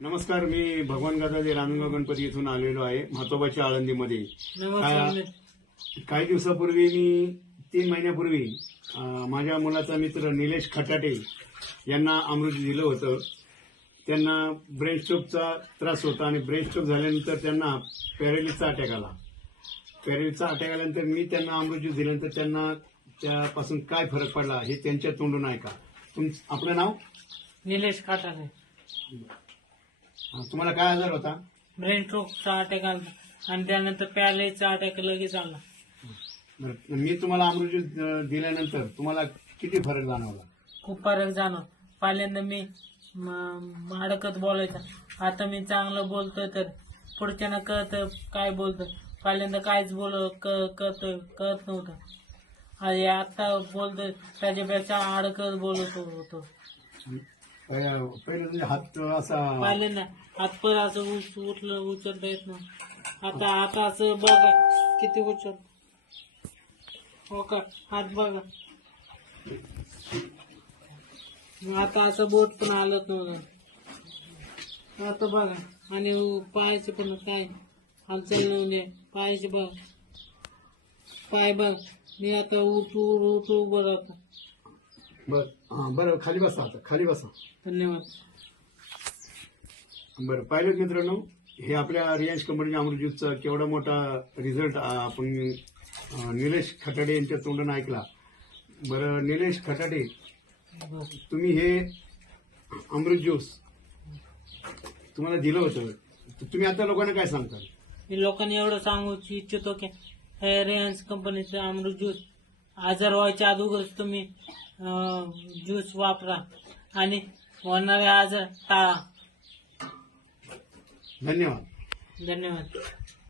नमस्कार मी भगवान गदादे रानगाव गणपती येथून आलेलो आहे म्हातोबाच्या आळंदीमध्ये. काही दिवसापूर्वी मी तीन महिन्यापूर्वी माझ्या मुलाचा मित्र निलेश खटाटे यांना अमृत दिलं होतं. त्यांना ब्रेन स्ट्रोकचा त्रास होता आणि ब्रेन स्ट्रोक झाल्यानंतर त्यांना पॅरेलिसचा अटॅक आला. पॅरेलिसचा अटॅक आल्यानंतर मी त्यांना अमृत दिल्यानंतर त्यांना त्यापासून काय फरक पडला हे त्यांच्या तोंडून ऐका. तुम आपलं नाव? निलेश काटाने अं, तुम्हाला काय आजार होता? ब्रेन स्ट्रोकचा अटॅक आला. आणि त्यानंतर पॅलेचा अटॅक लगेच आला. बरं, मी तुम्हाला अमृत ज्यूस दिल्यानंतर तुम्हाला किती फरक जाणवला? खूप फरक जाणव पहिल्यांदा मी म- अडकत बोलायचा. आता मी चांगलं बोलतोय तर पुढच्यानं कळत काय बोलतोय. पहिल्यांदा काहीच बोल कळत कळत नव्हतं. आणि आता बोलतोय त्याच्यापेक्षा अडकत बोलत होतो. पहिलं ना म्हणजे हात असा पहिल्यांदा हात पर असं उच उचल उचलता येत ना आता आता असं बघा किती उचल. हो का? हात बघा. आता असं बोट पण आलत नव्हतं आता बघा. आणि पायाचे पण काय? हालचाल नव्हते पायाचे बघ. पाय बघ. मी आता उठू उठू उभं राहतो. बर. हा, बरं खाली बसा आता खाली बसा. धन्यवाद. बरं पायलट मित्रांनो हे आपल्या रिलायन्स कंपनीच्या अमृत ज्यूसचा केवढा मोठा रिझल्ट आपण अं, निलेश खटाडे यांच्या तोंडानं ऐकला. बरं निलेश खटाडे तुम्ही हे अमृत ज्यूस तुम्हाला दिलं होतं. तर तुम्ही आता लोकांना काय सांगता? मी लोकांनी एवढं सांगू इच्छितो की हे रिलायन्स कंपनीचं अमृत ज्यूस आजार व्हायच्या अगोदरच तुम्ही ज्यूस वापरा. आणि होणारे आजार टाळा. धन्यवाद. धन्यवाद.